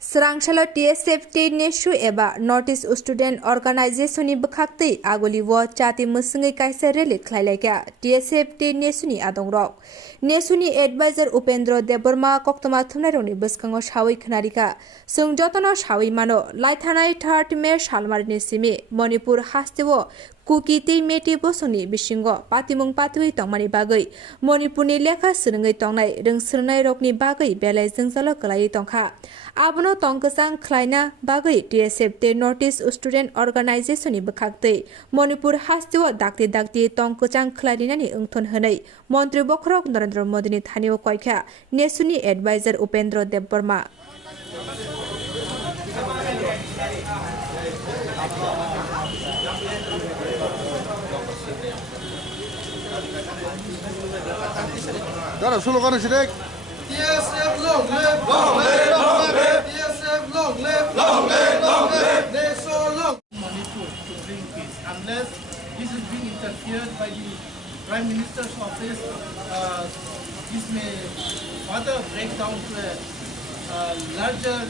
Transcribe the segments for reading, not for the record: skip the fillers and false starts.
Srangshalo TSF NESO एबा north east student ऑर्गेनाइजेशननि बखाक्तै आगलिवो चाति मुसुङै कायसा रेलि खलायलायका TSF NESOनि आदंरक नेसोनि एडभाइजर उपेन्द्र देबबर्मा कक्तमा थुमनायरंनि बसखाङाव सावै खनारिका जों जतन सावै मानो लायथानाय 3 मे सालमारिनि सिमि मणिपुर हास्तेवो कुकिति मेटि बसंनि बिसिंगो पातिमुं पातुइ तंमानि बागै मणिपुरनि लेखा सोलोङै तंनाय रोंसोरनाय रकनि बागै बेलाय जोंजालो कलायै तंखा आबनो तंकचां खलायना बागै TSF नॉर्थ ईस्ट स्टूडेंट ऑर्गेनाइजेशननि बखाक्तै मणिपुर हास्तेवो दाक्ति तंकचां खलायनानि ओंथन होनै मंत्री बखरक नरेंद्र मोदीनि थानिव कोइखा नेसोनि adviser Upendra Debbarma Dara slogan isek. TSF long live, long live, long live. TSF long live, long live, long live. NESO long. Manipur to bring peace. Unless this is being interfered by the Prime Minister's office, this may further break down to a larger,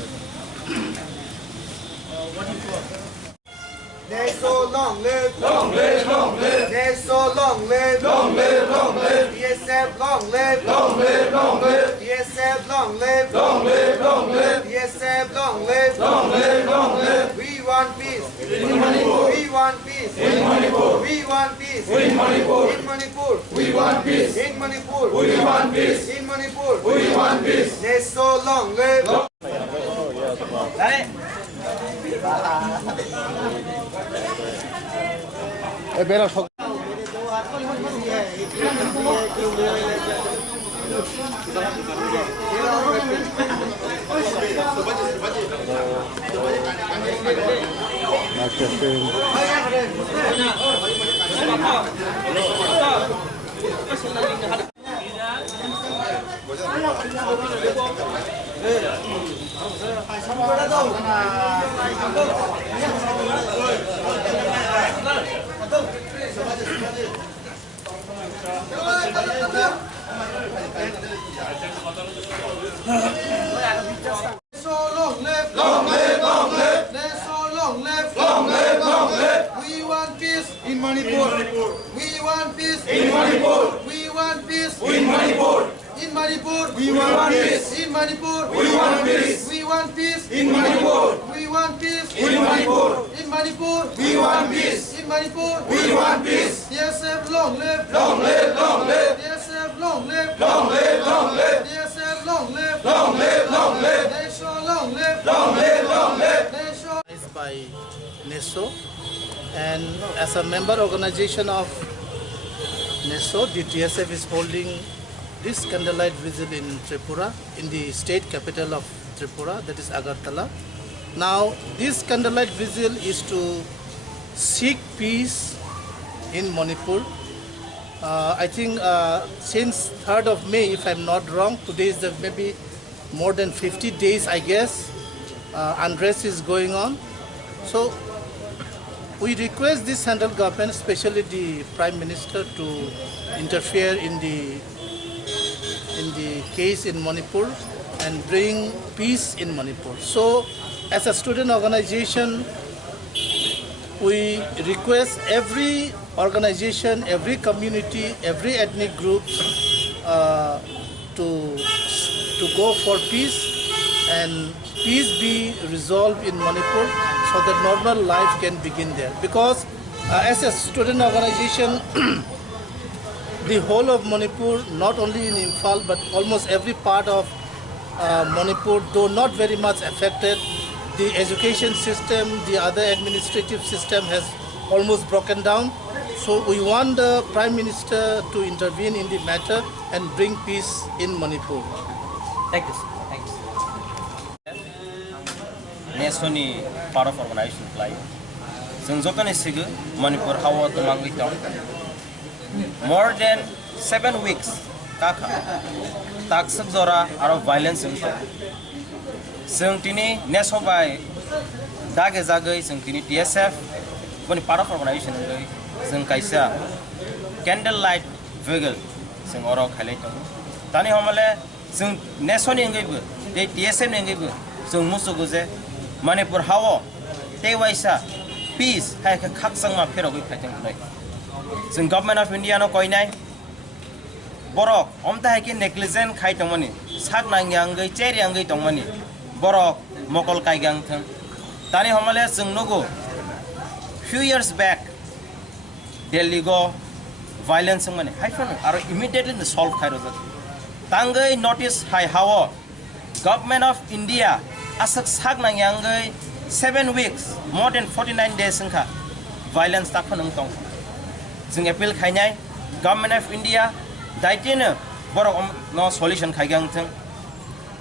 what do you call? NESO long live. Long live, long live. NESO long live. Long live, long live. TSF long live. Long live, long live. TSF long live. Long live, long live. TSF long live. Long live, long live. We want peace. In Manipur. We want peace. In Manipur. We want peace. In Manipur. In Manipur. We want peace. In Manipur. We want peace. In Manipur. We want peace. NESO long live. बेरा NESO long live, long live, long live. NESO long live, long live, long live. We want peace in Manipur. We want peace In Manipur. We want peace In Manipur. In Manipur. We want peace. In Manipur. We want peace. We want peace In Manipur. We want peace In Manipur. In Manipur. We want peace. In Manipur. We want peace. TSF long live, Long live, long live. TSF long live, Long live, long live. TSF long live, Long live, long live. NESO long live, Long live, long live. NESO. By NESO, and as a member organization of NESO, the TSF is holding this candlelight vigil in Tripura, in the state capital of Tripura, that is Agartala. Now, this candlelight vigil is to seek peace in Manipur. I think since 3rd of May, if I'm not wrong, today is maybe more than 50 days, I guess, unrest is going on. So we request the central government, especially the Prime Minister, to interfere in the case in Manipur and bring peace in Manipur. So as a student organization, we request every organization, every community, every ethnic group to go for peace and peace be resolved in Manipur so that normal life can begin there. Because as a student organization, the whole of Manipur, not only in Imphal but almost every part of Manipur, though not very much affected, the education system, the other administrative system has almost broken down. So we want the Prime Minister to intervene in the matter and bring peace in Manipur. Thank you. Thanks. NESOनि part of organization play. जों जतने सिगो मणिपुर हावा तमांगै दं. More than 7 weeks काखा ताक्सक जरा आरो violence जों दिनै NESO by दागे जागै जों दिनै TSF पनि part of organization जों कायसा candle light vigil जों अराव खालाय दं. दानि हमले जों NESO नि engैबो दे TSF नि engैबो जों मुसुगु जे मणिपुर हावो तेवाइसा पीस हाय खाकसंग मा फेरगै फाइथों नै जों गभर्नमेंट ऑफ इंडिया नो कइनाय borok omta hai ki negligent khai tongmani sak nangyangei cheriangei tongmani borok mokol kaigang thang tani homale jungnogo few years back Delhi go violence mane haifan aro immediately solve khairo jat tangai notice hai hawo government of India asak sak nangyangei 7 weeks more than 49 days sangkha violence tak phanung tong jung appeal khainai government of India daitino borok no solution khaigang thang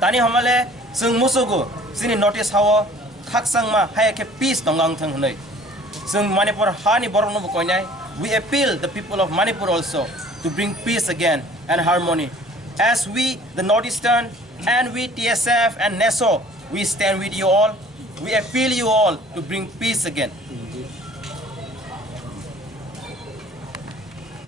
tani hamale jung musugo jini notice hawo khaksang ma hayake peace tongang thang hnai jung Manipur hani borok no koinai we appeal the people of Manipur also to bring peace again and harmony as we the northeastern and we TSF and NESO we stand with you all we appeal you all to bring peace again